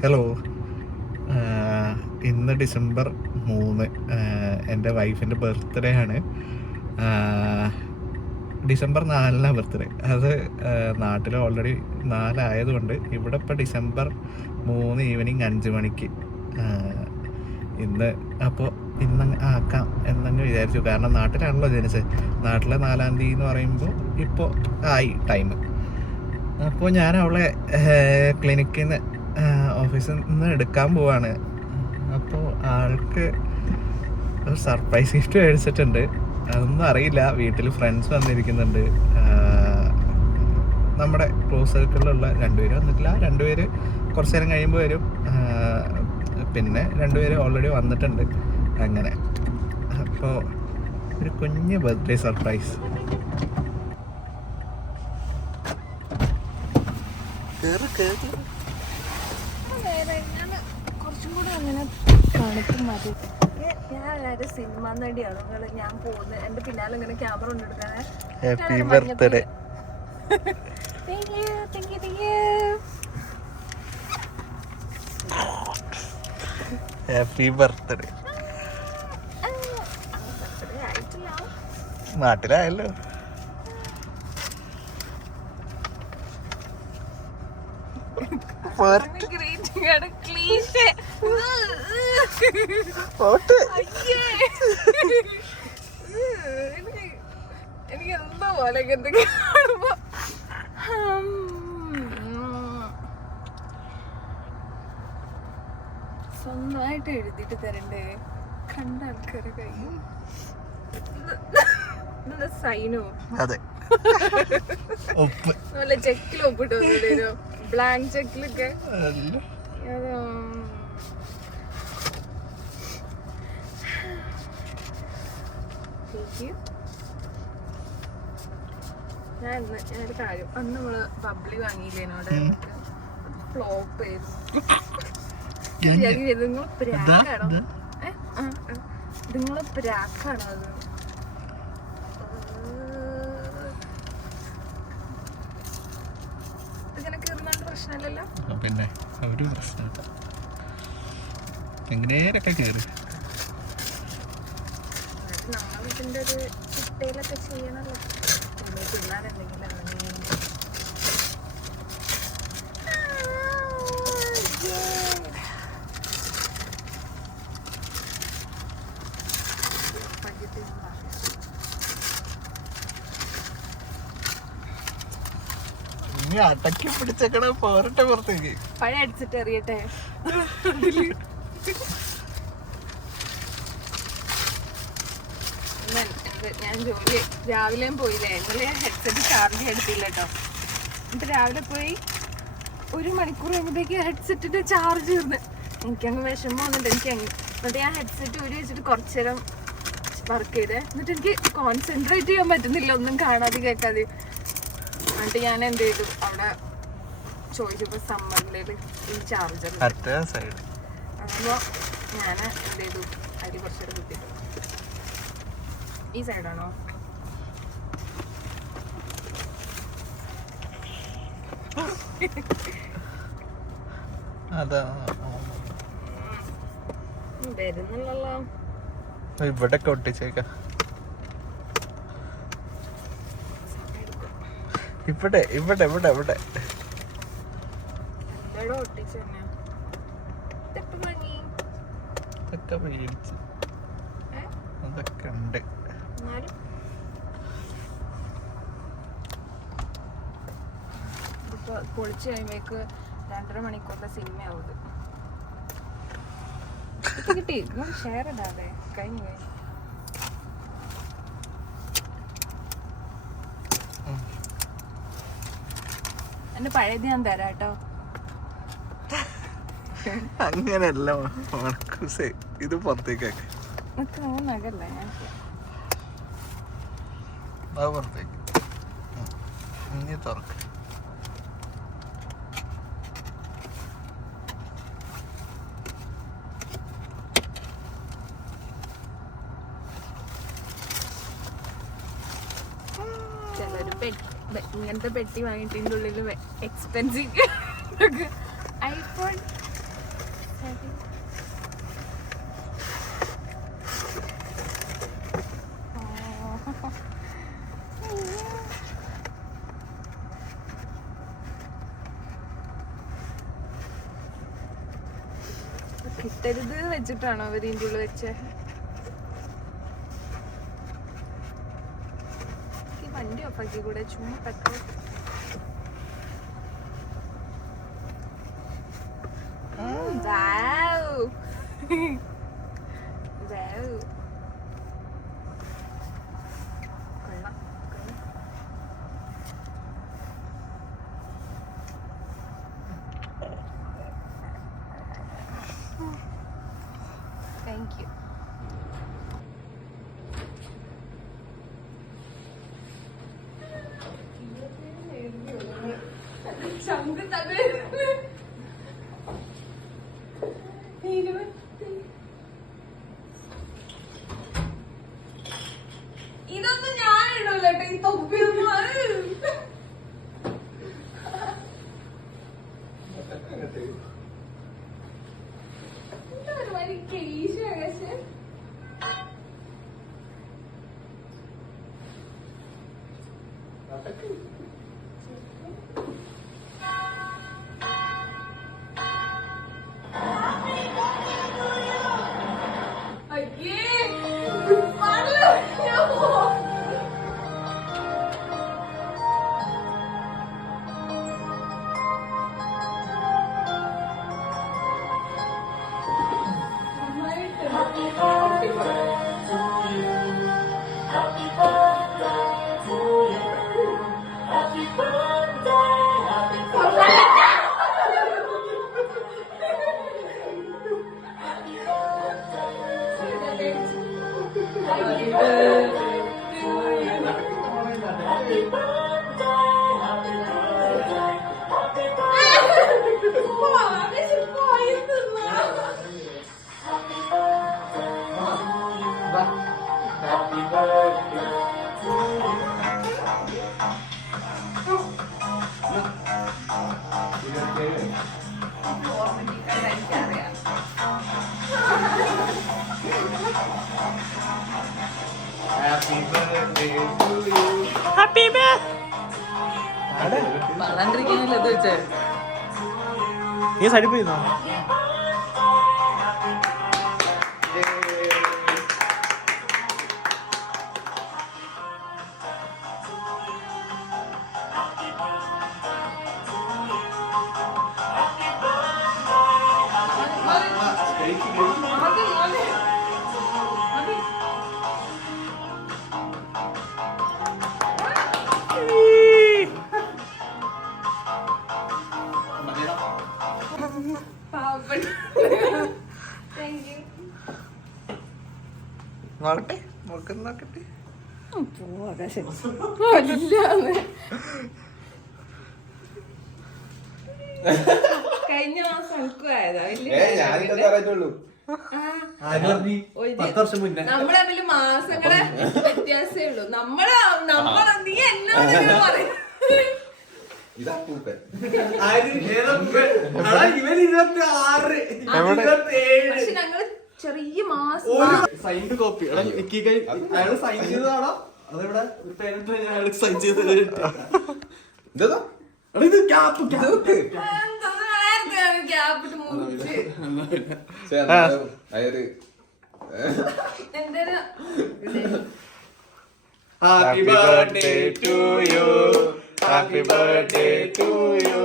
Hello, ഇന്ന് December 3, എൻ്റെ വൈഫിൻ്റെ ബർത്ത്ഡേ ആണ്. December 4 birthday. അത് നാട്ടിൽ ഓൾറെഡി 4 ആയതുകൊണ്ട് ഇവിടെ ഇപ്പോൾ ഡിസംബർ 3 ഈവനിങ് 5 മണിക്ക് ഇന്ന്. അപ്പോൾ ഇന്നങ്ങ് ആക്കാം എന്നങ്ങ് വിചാരിച്ചു. കാരണം നാട്ടിലാണല്ലോ ജനിച്ചത്. നാട്ടിലെ 4-ാം തീയതി എന്ന് പറയുമ്പോൾ ഇപ്പോൾ ആയി ടൈം. അപ്പോൾ ഞാൻ അവളെ ക്ലിനിക്കിൽ നിന്ന് ഓഫീസിൽ നിന്ന് എടുക്കാൻ പോവാണ്. അപ്പോൾ ആൾക്ക് ഒരു സർപ്രൈസ് ഗിഫ്റ്റ് മേടിച്ചിട്ടുണ്ട്. അതൊന്നും അറിയില്ല. വീട്ടിൽ ഫ്രണ്ട്സ് വന്നിരിക്കുന്നുണ്ട്. നമ്മുടെ ക്ലോസ് സർക്കിളിലുള്ള 2 പേര് വന്നിട്ടില്ല. 2 പേര് കുറച്ച് നേരം കഴിയുമ്പോൾ വരും. പിന്നെ 2 പേര് ഓൾറെഡി വന്നിട്ടുണ്ട്. അങ്ങനെ അപ്പോൾ ഒരു കുഞ്ഞ് ബർത്ത്ഡേ സർപ്രൈസ്. കുറച്ചും കൂടെ അങ്ങനെ കാണിക്കും മതി. ഞാൻ എല്ലാവരും സിനിമ നടിയാണ്. ഞാൻ പോകുന്നത് എന്റെ പിന്നാലെ ഇങ്ങനെ ക്യാമറ കൊണ്ടെടുക്കാനേ. Happy birthday. Happy birthday. നാട്ടിലായല്ലോ. എനിക്ക് എന്തോ പോലെ എന്തൊക്കെയോ കാണുമ്പോ സ്വന്തമായിട്ട് എഴുതിട്ട് തരണ്ടേ? കണ്ട ആൾക്കാരെ കഴിയും. സൈനോ? അതെ, നല്ല ചെക്കിൽ ഒപ്പിട്ട് വന്നിട്ടോ, ബ്ലാങ്ക് ചെക്കിലൊക്കെ. ഞാനൊരു കാര്യം, അന്ന് നമ്മള് ബബ്ലി വാങ്ങിയില്ലേനോട് ഫ്ലോപ്പ് ചെയ്തു. നിങ്ങള് പ്രാക്കാണോ? നിങ്ങള് പ്രാക്കാണോ അത്? ഇങ്ങനെ കീറുന്നോണ്ട് പ്രശ്നമില്ലല്ലോ. പിന്നെ ഒരു പ്രശ്നമില്ല. എങ്ങനെയൊക്കെ കയറി നമ്മളിതിന്റെ ഒരു ചിട്ടയിലൊക്കെ ചെയ്യണല്ലോ. പിള്ളേരെന്തെങ്കിലും അടക്കി പിടിച്ചേക്കണ പോരട്ടെ പുറത്തേക്ക്. പഴയ അടിച്ചിട്ട് എറിയട്ടെ. ഞാൻ ജോലി രാവിലെയും പോയില്ലേ, ഇന്നലെ ഹെഡ്സെറ്റ് ചാർജ് എടുത്തില്ല കേട്ടോ. എന്നിട്ട് രാവിലെ പോയി 1 മണിക്കൂർ കഴിഞ്ഞപ്പോഴേക്ക് ഹെഡ്സെറ്റിന്റെ ചാർജ് തീർന്ന്. എനിക്കങ്ങ് വിഷമം വന്നിട്ട് എന്നിട്ട് ഞാൻ ഹെഡ്സെറ്റ് ഊരി വെച്ചിട്ട് കുറച്ചു നേരം വർക്ക് ചെയ്തേ. എന്നിട്ട് എനിക്ക് കോൺസെൻട്രേറ്റ് ചെയ്യാൻ പറ്റുന്നില്ല, ഒന്നും കാണാതെ കേൾക്കാതെ. എന്നിട്ട് ഞാൻ എന്ത് ചെയ്തു, അവിടെ ചോദിച്ചപ്പോ സമ്മറിൽ ഈ ചാർജർ. അപ്പൊ ഞാൻ എന്ത് ചെയ്തു, അരി കുറച്ചേരം കുത്തിട്ടു. ഈ സൈഡാണോ? വരുന്നുള്ളല്ലോ. ഇവിടെ ഒട്ടിച്ചേക്ക. ഇവിടെ ഇവിടെ ഇവിടെ ഇവിടെ ഒട്ടിച്ചു. അതൊക്കെ മേടിച്ച് അതൊക്കെ ഉണ്ട്. പൊളിച്ചു കഴിയുമ്പോഴേക്ക് 2.5 മണിക്കൂറിന്റെ സിനിമയാവും. കിട്ടി ഷെയർ ഇടാതെ കഴിഞ്ഞു. എന്റെ പഴയത് ഞാൻ തരാം കേട്ടോ. അങ്ങനെയല്ല, ഇത് പുറത്തേക്ക് നഗല്ലേ ഞാൻ പുറത്തേക്ക് ഇനി തുറക്ക. ഇങ്ങനത്തെ പെട്ടി വാങ്ങിയിട്ട് ഇതിൻ്റെ ഉള്ളിൽ എക്സ്പെൻസീവ് ഐഫോൺ കിട്ടരുത് വെച്ചിട്ടാണോ അവർ ഇതിൻ്റെ ഉള്ളിൽ വെച്ചേ? വണ്ടി ഓഫാക്കി കൂടെ, ചുമ്മാ പെട്രോൾ. Thank you. ചങ്ക് തന്നെ ഇതൊന്നും ഞാൻ ഇടൂല കേട്ടോ, ഈ തൊപ്പിയൊന്നും. നീ സൈഡിൽ പോയിരുന്നോ? നോക്കട്ടെ, നോക്കട്ടെ. കഴിഞ്ഞ മാസം നമ്മളെ തമ്മിൽ മാസങ്ങളെ വ്യത്യാസമേ ഉള്ളൂ. നീ എന്നോട് പറയും. പക്ഷെ ഞങ്ങള് ചെറിയ മാസം സൈൻഡ് കോപ്പി അയാള് സൈൻ ചെയ്തതാണോ? അതെവിടെ ഒരു പേരന്റ് അയാൾ സൈൻ ചെയ്തത്. ഇത് ഗ്യാപ്പിട്ട് മുറിച്ച് എന്തൊരു happy birthday to you, happy birthday to you,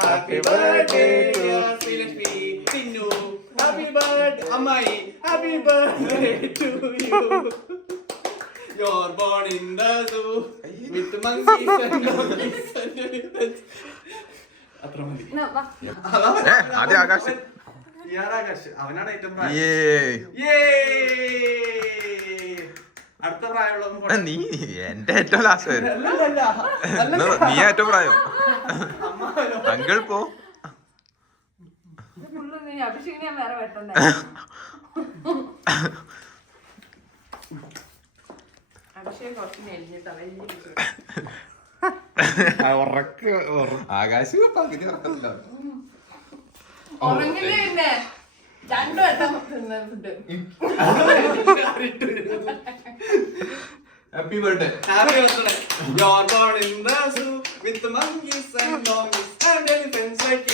happy birthday to Sreelakshmi Pinnu, happy birthday അമ്മായി, happy birthday to you. You're born in the zoo with monkeys and donkeys and elephants. അത്ര മതി. ആദ്യം ആകാശ്. ആകാശ് അവനാണ് ഏറ്റവും പ്രായം. അടുത്ത പ്രായമുള്ള നീ എന്റെ ഏറ്റവും ലാസ്റ്റ് വരും. നീ ഏറ്റവും പ്രായം. അങ്കിൾ പോ. അഭിഷേകിനെ ഞാൻ വേറെ വെട്ടണ്ടേ. അഭിഷേക് കുറച്ച് നെല്ലിട്ടാ ആകാശ് പകുതി ഉറക്കത്തില്ല. ഉറങ്ങില്ലേ പിന്നെ രണ്ടു വട്ടം food. Happy birthday. Happy birthday. You're born in the zoo with the monkeys and donkeys and elephants like